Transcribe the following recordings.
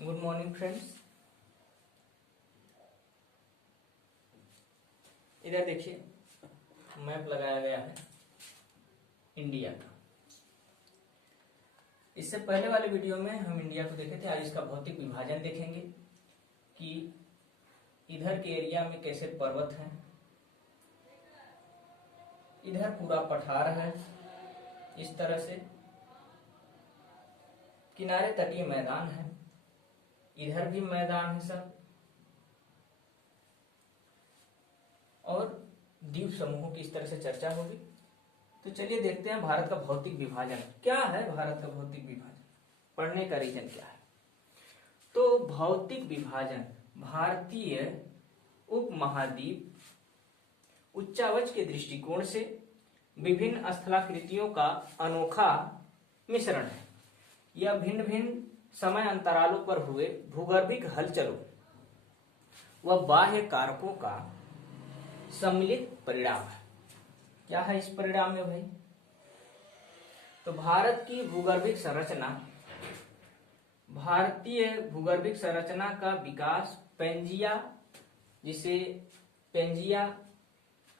Good morning friends. इधर देखिए map लगाया गया है इंडिया का। इससे पहले वाले वीडियो में हम इंडिया को देखे थे। आज इसका भौतिक विभाजन देखेंगे कि इधर के एरिया में कैसे पर्वत हैं, इधर पूरा पठार है, इस तरह से किनारे तटीय मैदान है, इधर भी मैदान है सब, और द्वीप समूहों की इस तरह से चर्चा होगी। तो चलिए देखते हैं भारत का भौतिक विभाजन क्या है। भारत का भौतिक विभाजन पढ़ने का रीजन क्या है। तो भौतिक विभाजन भारतीय उपमहाद्वीप उच्चावच के दृष्टिकोण से विभिन्न स्थलाकृतियों का अनोखा मिश्रण है। यह भिन्न भिन्न समय अंतरालों पर हुए भूगर्भिक हलचलों व बाह्य कारकों का सम्मिलित परिणाम है। क्या है इस परिणाम में भाई? तो भारतीय भूगर्भिक संरचना का विकास पेंजिया, जिसे पेंजिया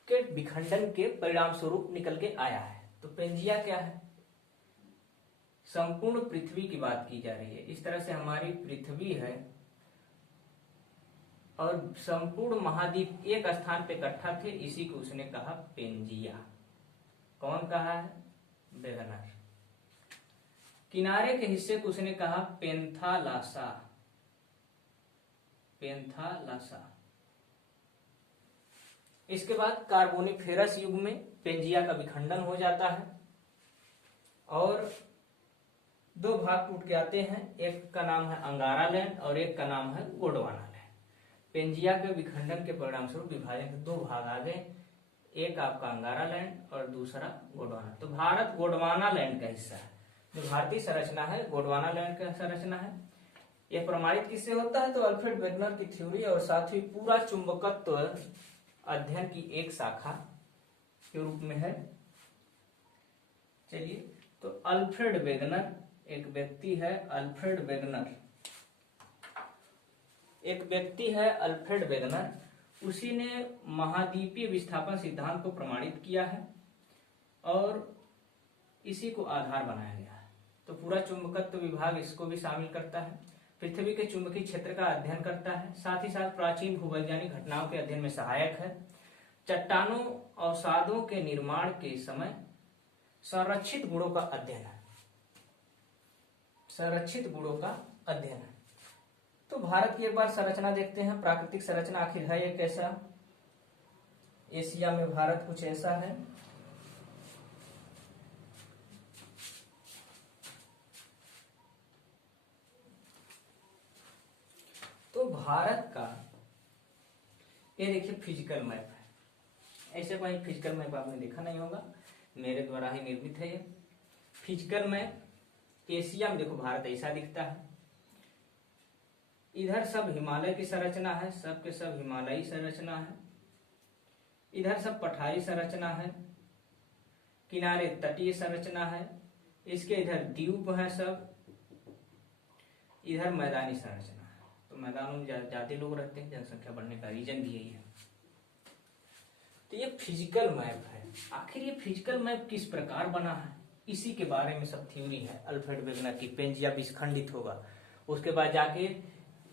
के विखंडन के परिणाम स्वरूप निकल के आया है। तो पेंजिया क्या है? संपूर्ण पृथ्वी की बात की जा रही है। इस तरह से हमारी पृथ्वी है और संपूर्ण महाद्वीप एक स्थान पे इकट्ठा थे, इसी को उसने कहा पेंजिया। कौन कहा है? वेगनर। किनारे के हिस्से को उसने कहा पेंथालासा। इसके बाद कार्बोनिफेरस युग में पेंजिया का विखंडन हो जाता है और दो भाग टूट के आते हैं। एक का नाम है अंगारा लैंड और एक का नाम है गोंडवाना लैंड। पेंजिया के विखंडन के परिणाम स्वरूप विभाजन के दो भाग आ गए, एक आपका अंगारा लैंड और दूसरा गोंडवाना। तो भारत गोंडवाना लैंड का हिस्सा है। जो भारतीय संरचना है गोंडवाना लैंड का संरचना है। यह प्रमाणित किससे होता है? तो अल्फ्रेड वेगनर की थ्योरी और साथ ही पूरा चुंबकत्व अध्ययन की एक शाखा के रूप में है। चलिए, तो अल्फ्रेड वेगनर एक व्यक्ति है। अल्फ्रेड वेगनर उसी ने महाद्वीपीय विस्थापन सिद्धांत को प्रमाणित किया है और इसी को आधार बनाया गया है। तो पूरा चुंबकत्व विभाग इसको भी शामिल करता है। पृथ्वी के चुंबकीय क्षेत्र का अध्ययन करता है, साथ ही साथ प्राचीन भूवैज्ञानिक घटनाओं के अध्ययन में सहायक है। चट्टानों अवसादों के निर्माण के समय संरक्षित गुणों का अध्ययन है। तो भारत की एक बार संरचना देखते हैं। प्राकृतिक संरचना आखिर है ये कैसा? एशिया में भारत कुछ ऐसा है। तो भारत का ये देखिए फिजिकल मैप है। ऐसे कोई फिजिकल मैप आपने देखा नहीं होगा, मेरे द्वारा ही निर्मित है ये फिजिकल मैप। एशिया में देखो भारत ऐसा दिखता है। इधर सब हिमालय की संरचना है, सब के सब हिमालयी संरचना है। इधर सब पठारी संरचना है, किनारे तटीय संरचना है। इसके इधर द्वीप है सब, इधर मैदानी संरचना है। तो मैदानों में ज्यादा लोग रहते हैं, जनसंख्या बढ़ने का रीजन भी यही है। तो ये फिजिकल मैप है। आखिर ये फिजिकल मैप किस प्रकार बना है, इसी के बारे में सब थ्योरी है अल्फ्रेड वेगनर की। पेंजिया विखंडित होगा, उसके बाद जाके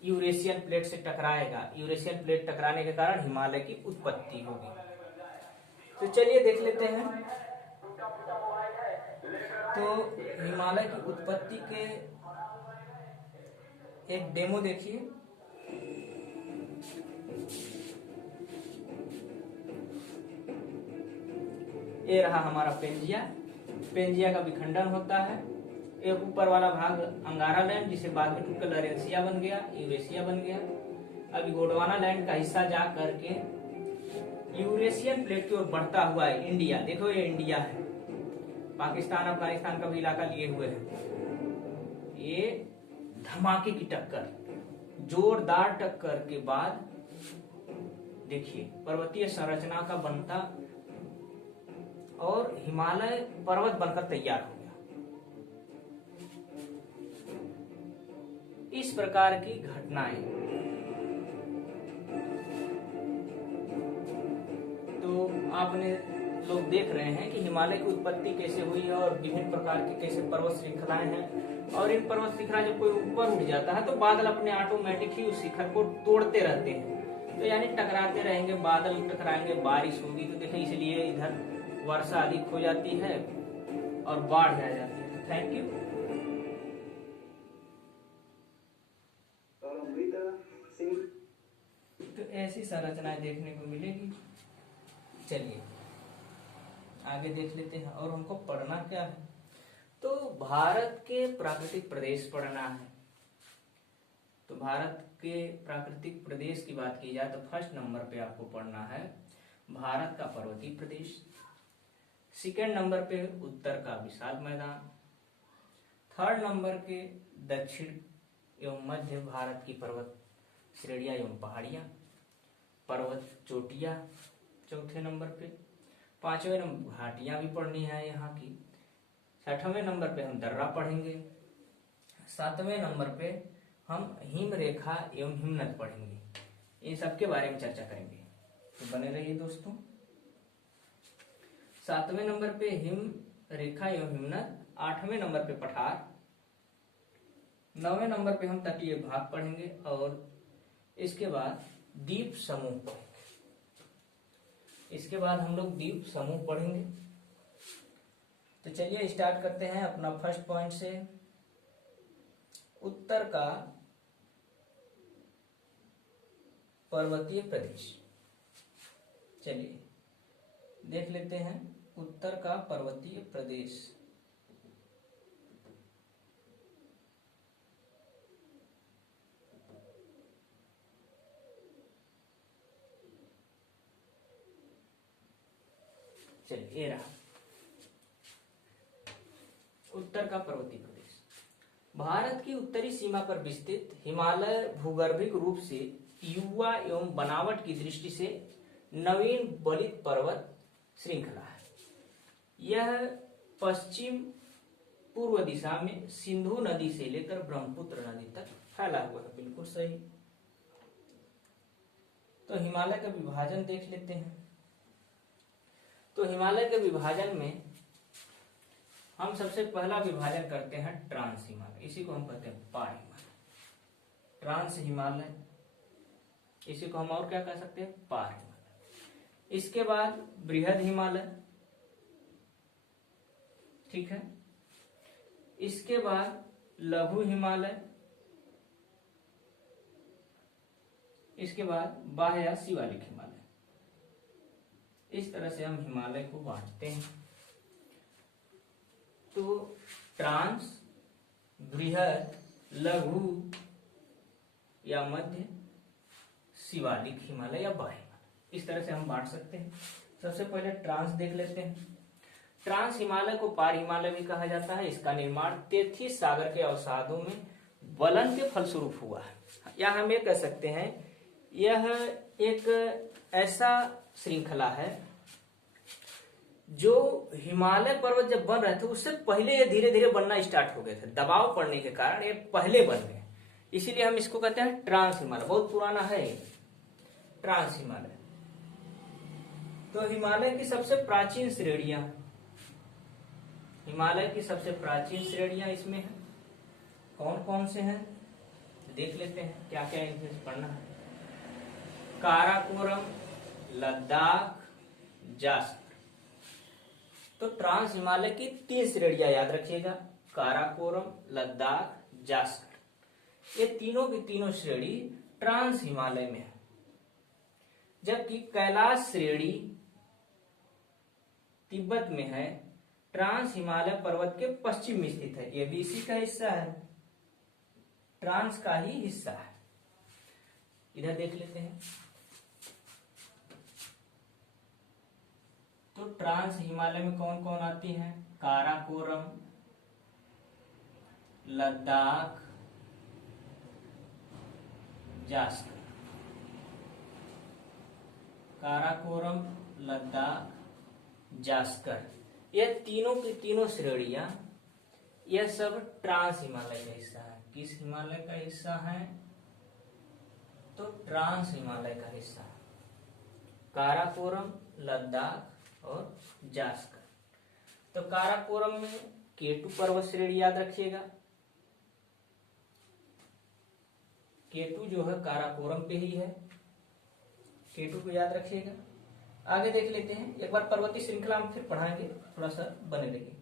यूरेशियन प्लेट से टकराएगा। यूरेशियन प्लेट टकराने के कारण हिमालय की उत्पत्ति होगी। तो चलिए देख लेते हैं। तो हिमालय की उत्पत्ति के एक डेमो देखिए। ये रहा हमारा पेंजिया का विखंडन होता है। एक ऊपर वाला भाग अंगारा लैंड, जिसे बाद में टूटकर लरेंसिया बन गया, यूरेशिया बन गया। अभी गोंडवाना लैंड का हिस्सा जा करके यूरेशियन प्लेट की ओर बढ़ता हुआ है इंडिया। देखो ये इंडिया है, पाकिस्तान अफगानिस्तान का भी इलाका लिए हुए है। ये धमाके की टक्कर, जोरदार टक्कर के बाद देखिए पर्वतीय संरचना का बनता और हिमालय पर्वत बनकर तैयार हो गया। इस प्रकार की घटनाएं, तो आपने लोग देख रहे हैं कि हिमालय की उत्पत्ति कैसे हुई है और विभिन्न प्रकार की कैसे पर्वत श्रृंखलाएं हैं, और इन पर्वत श्रृंखला जब कोई ऊपर उठ जाता है तो बादल अपने ऑटोमेटिक ही उस शिखर को तोड़ते रहते हैं, तो यानी टकराते रहेंगे, बादल टकराएंगे, बारिश होगी, तो देखें इसलिए इधर वर्षा अधिक हो जाती है और बाढ़ आ जाती है। तो थैंक यू। तो ऐसी संरचनाएं देखने को मिलेगी। चलिए आगे देख लेते हैं। और हमको पढ़ना क्या है, तो भारत के प्राकृतिक प्रदेश पढ़ना है। तो भारत के प्राकृतिक प्रदेश की बात की जाए तो फर्स्ट नंबर पे आपको पढ़ना है भारत का पर्वतीय प्रदेश, सेकेंड नंबर पे उत्तर का विशाल मैदान, थर्ड नंबर के दक्षिण एवं मध्य भारत की पर्वत श्रेणियां एवं पहाड़ियां, पर्वत चोटियां चौथे नंबर पे, पांचवें नंबर घाटियां भी पढ़नी है यहाँ की, छठवें नंबर पे हम दर्रा पढ़ेंगे, सातवें नंबर पे हम हिम रेखा एवं हिमनद पढ़ेंगे। इन सब के बारे में चर्चा करेंगे, तो बने रहिए दोस्तों। सातवें नंबर पे हिम रेखा एवं हिमनद, आठवें नंबर पे पठार, नौवें नंबर पे हम तटीय भाग पढ़ेंगे, और इसके बाद द्वीप समूह पढ़ेंगे। इसके बाद हम लोग द्वीप समूह पढ़ेंगे। तो चलिए स्टार्ट करते हैं अपना फर्स्ट पॉइंट से, उत्तर का पर्वतीय प्रदेश। चलिए देख लेते हैं उत्तर का पर्वतीय प्रदेश। चलिए ये रहा उत्तर का पर्वतीय प्रदेश। भारत की उत्तरी सीमा पर विस्तृत हिमालय भूगर्भिक रूप से युवा एवं बनावट की दृष्टि से नवीन बलित पर्वत श्रृंखला है। यह पश्चिम पूर्व दिशा में सिंधु नदी से लेकर ब्रह्मपुत्र नदी तक फैला हुआ है। बिल्कुल सही। तो हिमालय का विभाजन देख लेते हैं। तो हिमालय के विभाजन में हम सबसे पहला विभाजन करते हैं ट्रांस हिमालय, इसी को हम कहते हैं पार हिमालय, ट्रांस हिमालय, इसी को हम और क्या कह सकते हैं, पार हिमालय। इसके बाद बृहद हिमालय, ठीक है। इसके बाद लघु हिमालय, इसके बाद बाह्य शिवालिक हिमालय। इस तरह से हम हिमालय को बांटते हैं। तो ट्रांस, बृहद, लघु या मध्य, शिवालिक हिमालय या बाह्य हिमालय, इस तरह से हम बांट सकते हैं। सबसे पहले ट्रांस देख लेते हैं। ट्रांस हिमालय को पार हिमालय भी कहा जाता है। इसका निर्माण तेथिस सागर के अवसादों में वलन के फलस्वरूप हुआ है, या हम ये कह सकते हैं यह एक ऐसा श्रृंखला है जो हिमालय पर्वत जब बन रहे थे उससे पहले ये धीरे धीरे बनना स्टार्ट हो गए थे। दबाव पड़ने के कारण ये पहले बन गए, इसीलिए हम इसको कहते हैं ट्रांस हिमालय। बहुत पुराना है ट्रांस हिमालय। तो हिमालय की सबसे प्राचीन श्रेणियां, हिमालय की सबसे प्राचीन श्रेणियां इसमें है। कौन कौन से हैं देख लेते हैं, क्या क्या इनमें पढ़ना है। काराकोरम, लद्दाख, जास्कर। तो ट्रांस हिमालय की 3 श्रेणियां याद रखिएगा, काराकोरम, लद्दाख, जास्कर। ये तीनों की तीनों श्रेणी ट्रांस हिमालय में है। जबकि कैलाश श्रेणी तिब्बत में है। ट्रांस हिमालय पर्वत के पश्चिम में स्थित है। ये भी इसी का हिस्सा है, ट्रांस का ही हिस्सा है। इधर देख लेते हैं। तो ट्रांस हिमालय में कौन कौन आती हैं, काराकोरम, लद्दाख, जास्कर। काराकोरम, लद्दाख, जास्कर, ये तीनों की तीनों श्रेणियां, यह सब ट्रांस हिमालय का हिस्सा है। किस हिमालय का हिस्सा है? तो ट्रांस हिमालय का हिस्सा है। काराकोरम, लद्दाख और जास्कर। तो काराकोरम में केटू पर्वत श्रेणी याद रखिएगा। केटू जो है काराकोरम पे ही है, केटू को याद रखिएगा। आगे देख लेते हैं, एक बार पर्वतीय श्रृंखला हम फिर पढ़ाएंगे, थोड़ा सा बने रहिए।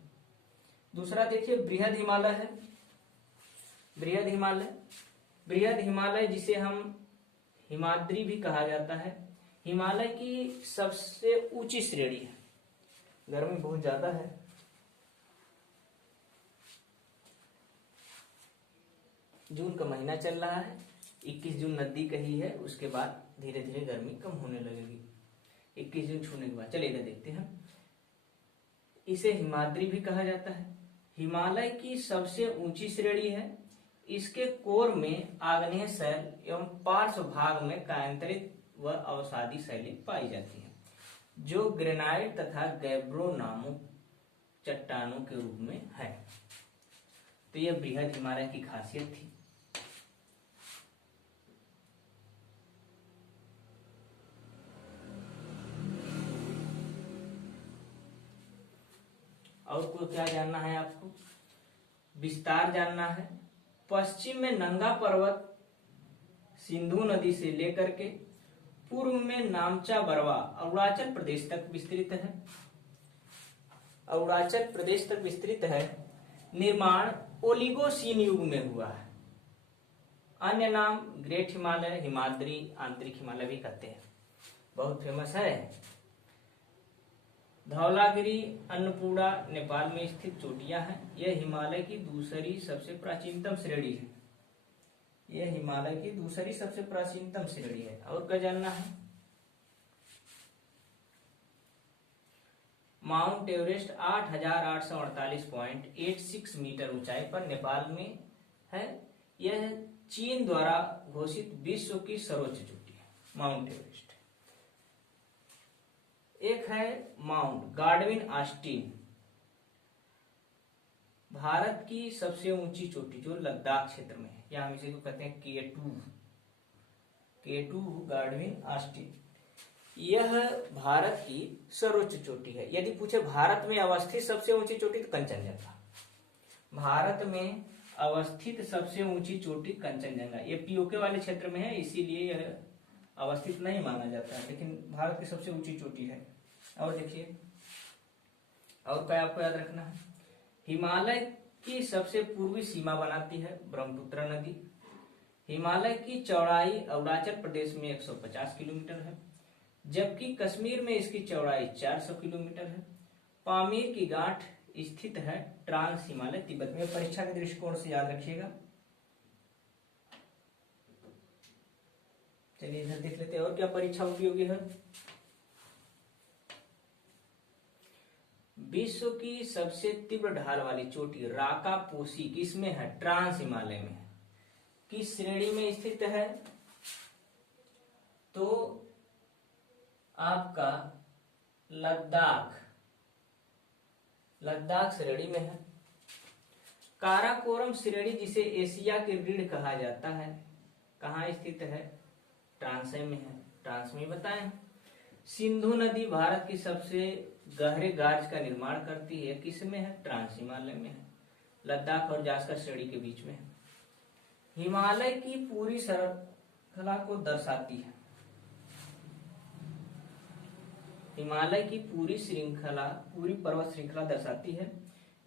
दूसरा देखिए बृहद हिमालय है। बृहद हिमालय, बृहद हिमालय जिसे हम हिमाद्री भी कहा जाता है, हिमालय की सबसे ऊंची श्रेणी है। गर्मी बहुत ज्यादा है, जून का महीना चल रहा है, 21 जून नजदीक ही है, उसके बाद धीरे धीरे गर्मी कम होने लगेगी 21 जून छूने के बाद। चलिए इधर देखते हैं, इसे हिमाद्री भी कहा जाता है। हिमालय की सबसे ऊंची श्रेणी है। इसके कोर में आग्नेय शैल एवं पार्श्व भाग में कायांतरित व अवसादी शैली पाई जाती है, जो ग्रेनाइट तथा गैब्रो नामक चट्टानों के रूप में है। तो यह बृहद हिमालय की खासियत थी। और को क्या जानना है आपको? विस्तार जानना है। पश्चिम में नंगा पर्वत सिंधु नदी से लेकर के पूर्व में नामचा बरवा अरुणाचल प्रदेश तक विस्तृत है। अरुणाचल प्रदेश तक विस्तृत है। निर्माण ओलिगोसीन युग में हुआ है। अन्य नाम ग्रेट हिमालय, हिमाद्री, आंतरिक हिमालय भी कहते हैं। बहुत फेमस है। धौलागिरी, अन्नपूर्णा नेपाल में स्थित चोटियां हैं। यह हिमालय की दूसरी सबसे प्राचीनतम श्रेणी है। यह हिमालय की दूसरी सबसे प्राचीनतम श्रेणी है। और क्या जानना है? माउंट एवरेस्ट 8,848.86 मीटर ऊंचाई पर नेपाल में है। यह चीन द्वारा घोषित विश्व की सर्वोच्च चोटी है, माउंट एवरेस्ट। एक है माउंट गार्डविन ऑस्टिन, भारत की सबसे ऊंची चोटी जो लद्दाख क्षेत्र में है, या हम इसे को कहते हैं केटू गार्डविन ऑस्टिन। यह भारत की सर्वोच्च चोटी है। यदि पूछे भारत में अवस्थित सबसे ऊंची चोटी तो कंचनजंगा। भारत में अवस्थित सबसे ऊंची चोटी कंचनजंगा। ये पीओके वाले क्षेत्र में है, इसीलिए यह अवस्थित नहीं माना जाता है, लेकिन भारत की सबसे ऊंची चोटी है। और देखिए, और क्या आपको याद रखना है? हिमालय की सबसे पूर्वी सीमा बनाती है ब्रह्मपुत्र नदी। हिमालय की चौड़ाई अरुणाचल प्रदेश में 150 किलोमीटर है, जबकि कश्मीर में इसकी चौड़ाई 400 किलोमीटर है। पामीर की गांठ स्थित है ट्रांस हिमालय तिब्बत में। परीक्षा के दृष्टिकोण से याद रखिएगा। चलिए इधर देख लेते हैं और क्या परीक्षा उपयोगी है। विश्व की सबसे तीव्र ढाल वाली चोटी राका पोसी किसमें है? ट्रांस हिमालय में है। किस श्रेणी में स्थित है? तो आपका लद्दाख श्रेणी में है। काराकोरम श्रेणी जिसे एशिया के रीढ़ कहा जाता है, कहाँ स्थित है? ट्रांस में है। ट्रांस में बताएं। सिंधु नदी भारत की सबसे गहरे गार्ज का निर्माण करती है, किसमें है? ट्रांस हिमालय में है। लद्दाख और जास्कर श्रेणी के बीच में है। हिमालय की पूरी श्रृंखला को दर्शाती है। हिमालय की पूरी पर्वत श्रृंखला दर्शाती है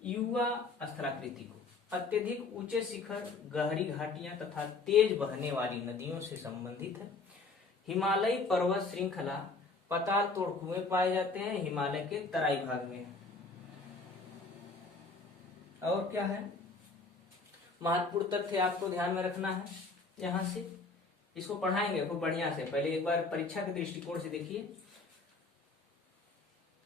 युवा स्थलाकृति को। अत्यधिक ऊंचे शिखर, गहरी घाटियां तथा तेज बहने वाली नदियों से संबंधित है। हिमालयी पर्वत श्रृंखला पताल तोड़ कुएं पाए जाते हैं, हिमालय के तराई भाग में। और क्या है? महत्वपूर्ण तथ्य आपको ध्यान में रखना है। यहां से इसको पढ़ाएंगे खूब बढ़िया से। पहले एक बार परीक्षा के दृष्टिकोण से देखिए,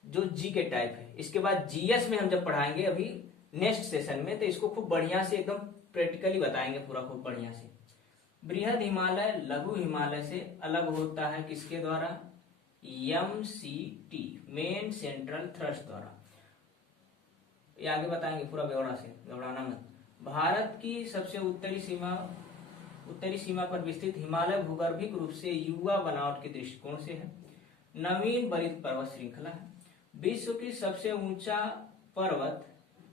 जो जी के टाइप है। इसके बाद जीएस में हम जब पढ़ाएंगे अभी नेक्स्ट सेशन में, तो इसको खूब बढ़िया से एकदम प्रैक्टिकली बताएंगे पूरा खूब बढ़िया से। बृहद हिमालय लघु हिमालय से अलग होता है किसके द्वारा? MCT, मेन सेंट्रल थ्रस्ट द्वारा। ये आगे बताएंगे पूरा ब्यौरा से, घबराना मत। भारत की सबसे उत्तरी सीमा पर विस्तृत हिमालय भूगर्भिक रूप से युवा बनावट के दृष्टिकोण से है। नवीन बलित पर्वत श्रृंखला है। विश्व की सबसे ऊंचा पर्वत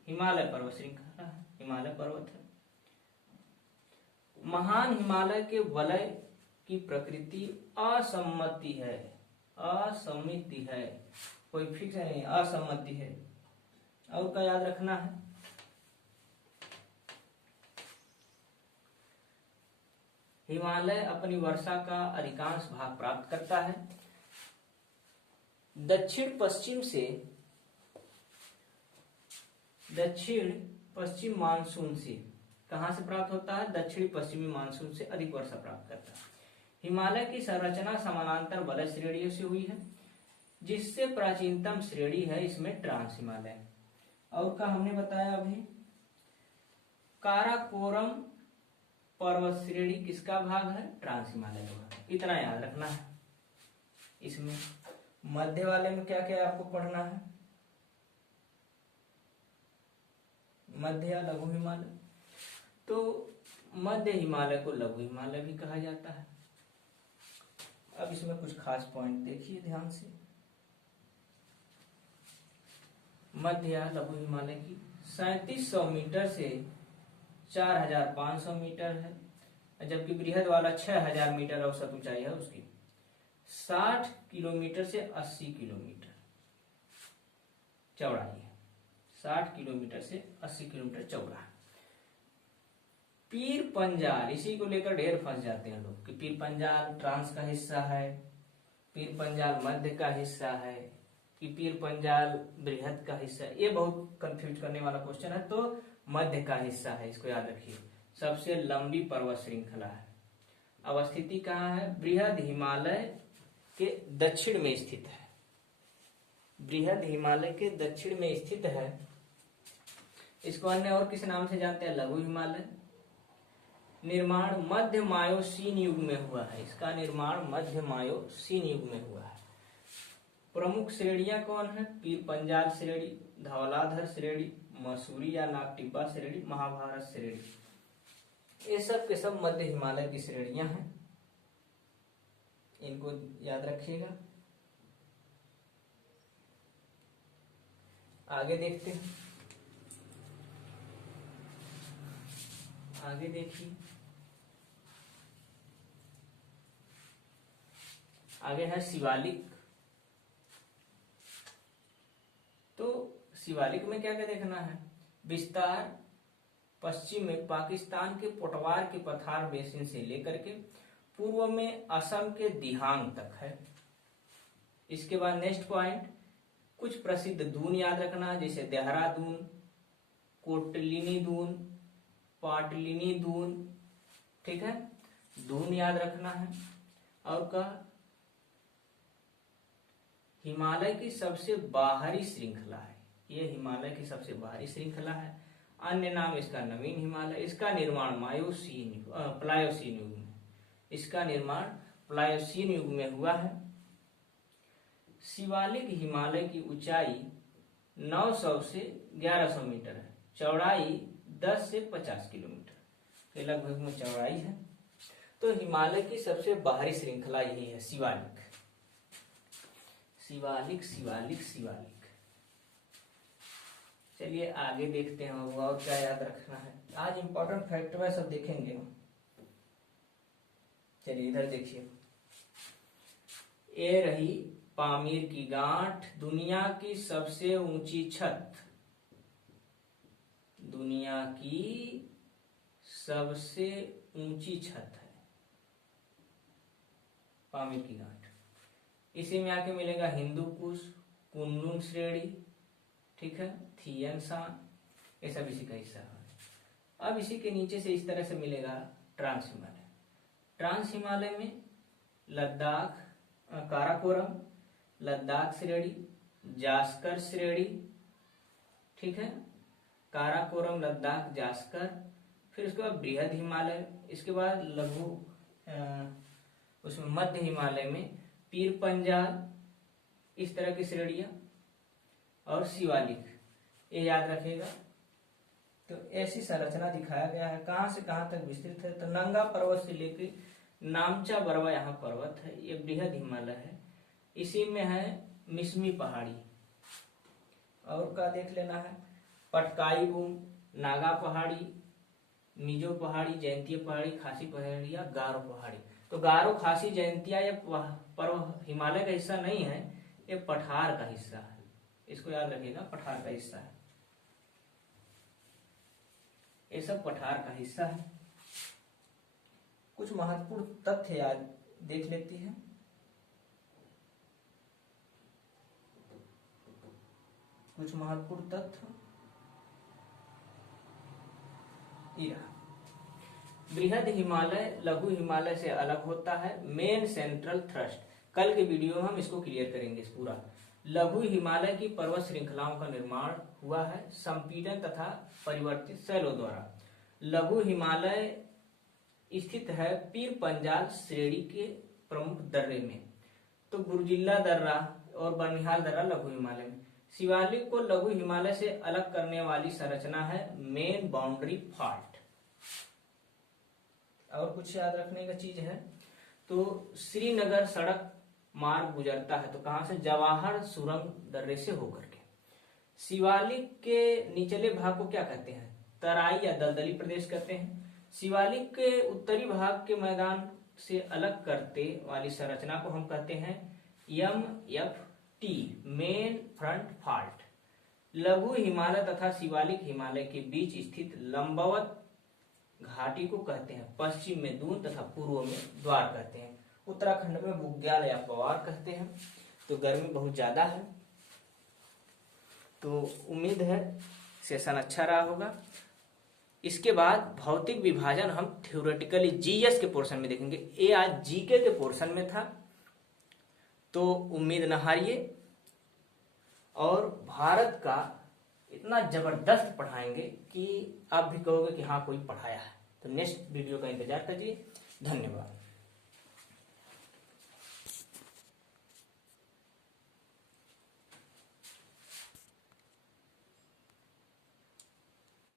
हिमालय पर्वत श्रृंखला है, हिमालय पर्वत है। महान हिमालय के वलय की प्रकृति असम्मति है, असम्मिति है, कोई फिक्स नहीं, असम्मति है। और क्या याद रखना है, हिमालय अपनी वर्षा का अधिकांश भाग प्राप्त करता है दक्षिण पश्चिम मानसून से। कहां से प्राप्त होता है? दक्षिण पश्चिमी मानसून से अधिक वर्षा प्राप्त करता है। हिमालय की संरचना समानांतर वलय श्रेणियों से हुई है, जिससे प्राचीनतम श्रेणी है इसमें ट्रांस हिमालय। और का हमने बताया अभी, काराकोरम पर्वत श्रेणी किसका भाग है? ट्रांस हिमालय का भाग। इतना याद रखना है। इसमें मध्य वाले में क्या क्या आपको पढ़ना है? मध्य या लघु हिमालय। तो मध्य हिमालय को लघु हिमालय भी कहा जाता है। अब इसमें कुछ खास पॉइंट देखिए ध्यान से। मध्य या लघु हिमालय की 3700 मीटर से 4500 मीटर है, जबकि बृहद वाला 6000 मीटर औसत ऊंचाई है उसकी। 60 किलोमीटर से 80 किलोमीटर चौड़ाई है। 60 किलोमीटर से 80 किलोमीटर चौड़ा है। पीर पंजाल, इसी को लेकर ढेर फंस जाते हैं लोग कि पीर पंजाल ट्रांस का हिस्सा है, पीर पंजाल मध्य का हिस्सा है, कि पीर पंजाल बृहद का हिस्सा है। ये बहुत कंफ्यूज करने वाला क्वेश्चन है। तो मध्य का हिस्सा है, इसको याद रखिए। सबसे लंबी पर्वत श्रृंखला है। अवस्थिति कहाँ है? बृहद हिमालय के दक्षिण में स्थित है। बृहद हिमालय के दक्षिण में स्थित है। इसको अन्य और किस नाम से जानते हैं? लघु हिमालय। निर्माण मध्य मायोसीन युग में हुआ है। इसका निर्माण मध्य मायोसीन युग में हुआ है। प्रमुख श्रेणियां कौन है? पीर पंजाल श्रेणी, धौलाधर श्रेणी, मसूरी या नागटिब्बा श्रेणी, महाभारत श्रेणी। ये सब के सब मध्य हिमालय की श्रेणियां हैं। इनको याद रखिएगा। आगे देखते हैं। आगे देखिए, आगे है शिवालिक। तो शिवालिक में क्या क्या देखना है? विस्तार पश्चिम में पाकिस्तान के पोटवार के पठार बेसिन से लेकर के पूर्व में असम के दिहांग तक है। इसके बाद नेक्स्ट पॉइंट, कुछ प्रसिद्ध दून याद रखना, जैसे देहरादून, कोटलिनी दून, पाटलिनी दून। ठीक है, दून याद रखना है। और का हिमालय की सबसे बाहरी श्रृंखला है। ये हिमालय की सबसे बाहरी श्रृंखला है। अन्य नाम इसका नवीन हिमालय। इसका निर्माण प्लायोसीन युग में, इसका निर्माण प्लायोसीन युग में हुआ है। शिवालिक हिमालय की ऊंचाई 900 से 1100 मीटर है। चौड़ाई 10 से 50 किलोमीटर के लगभग में चौड़ाई है। तो हिमालय की सबसे बाहरी श्रृंखला यही है, शिवालिक। शिवालिक शिवालिक शिवालिक। चलिए आगे देखते हैं और क्या याद रखना है। आज इंपॉर्टेंट फैक्ट है, सब देखेंगे हम। चलिए इधर देखिए, ये रही पामीर की गांठ, दुनिया की सबसे ऊंची छत। दुनिया की सबसे ऊंची छत है पामीर की गांठ। इसी में आके मिलेगा हिंदू कुश, कुनलुन श्रेणी, ठीक है, थियन शान, ये सब इसी का हिस्सा है। अब इसी के नीचे से इस तरह से मिलेगा ट्रांस हिमालय। ट्रांस हिमालय में लद्दाख, काराकोरम, लद्दाख श्रेणी, जास्कर श्रेणी, ठीक है, काराकोरम, लद्दाख, जास्कर। फिर उसके बाद बृहद हिमालय। इसके बाद लघु उसमें मध्य हिमालय में पीर पंजाल, इस तरह की श्रेणियां, और शिवालिक, ये याद रखेगा। तो ऐसी संरचना दिखाया गया है। कहाँ से कहाँ तक विस्तृत है, तो नंगा पर्वत से लेकर नामचा बरवा यहाँ पर्वत है, ये बृहद हिमालय है। इसी में है मिसमी पहाड़ी, और क्या देख लेना है, पटकाई बूम, नागा पहाड़ी, मिजो पहाड़ी, जयंतीय पहाड़ी, खासी पहाड़ी या गारो पहाड़ी। तो गारो, खासी, जयंतिया ये पर्व हिमालय का हिस्सा नहीं है, ये पठार का हिस्सा है, इसको याद रखिएगा, पठार का हिस्सा है, ये सब पठार का हिस्सा है। कुछ महत्वपूर्ण तथ्य याद देख लेती है। कुछ महत्वपूर्ण तथ्य, बृहद हिमालय लघु हिमालय से अलग होता है। मेन सेंट्रल थ्रस्ट, कल के वीडियो में हम इसको क्लियर करेंगे। इस पूरा लघु हिमालय की पर्वत श्रृंखलाओं का निर्माण हुआ है संपीड़न तथा परिवर्तित शैलों द्वारा। लघु हिमालय स्थित है पीर पंजाल श्रेणी के प्रमुख दर्रे में। तो गुरजिल्ला दर्रा और बनिहाल दर्रा लघु हिमालय में। शिवालिक को लघु हिमालय से अलग करने वाली संरचना है मेन बाउंड्री फॉल्ट। और कुछ याद रखने का चीज है, तो श्रीनगर सड़क मार्ग गुजरता है, तो कहां से, जवाहर सुरंग दर्रे से होकर के। शिवालिक के निचले भाग को क्या कहते हैं, तराई या दलदली प्रदेश कहते हैं। शिवालिक के उत्तरी भाग के मैदान से अलग करते वाली संरचना को हम कहते हैं MFT, मेन फ्रंट फॉल्ट। लघु हिमालय तथा शिवालिक हिमालय के बीच स्थित लंबवत घाटी को कहते हैं पश्चिम में दून तथा पूर्व में द्वार कहते हैं। उत्तराखंड में बुग्याल या पवार कहते हैं। तो गर्मी बहुत ज्यादा है, तो उम्मीद है सेशन अच्छा रहा होगा। इसके बाद भौतिक विभाजन हम थ्योरेटिकली जीएस के पोर्शन में देखेंगे। ये आज जीके के पोर्शन में था, तो उम्मीद न हारिए। और भारत का इतना जबरदस्त पढ़ाएंगे कि आप भी कहोगे कि हाँ कोई पढ़ाया है। तो नेक्स्ट वीडियो का इंतजार करिए। धन्यवाद।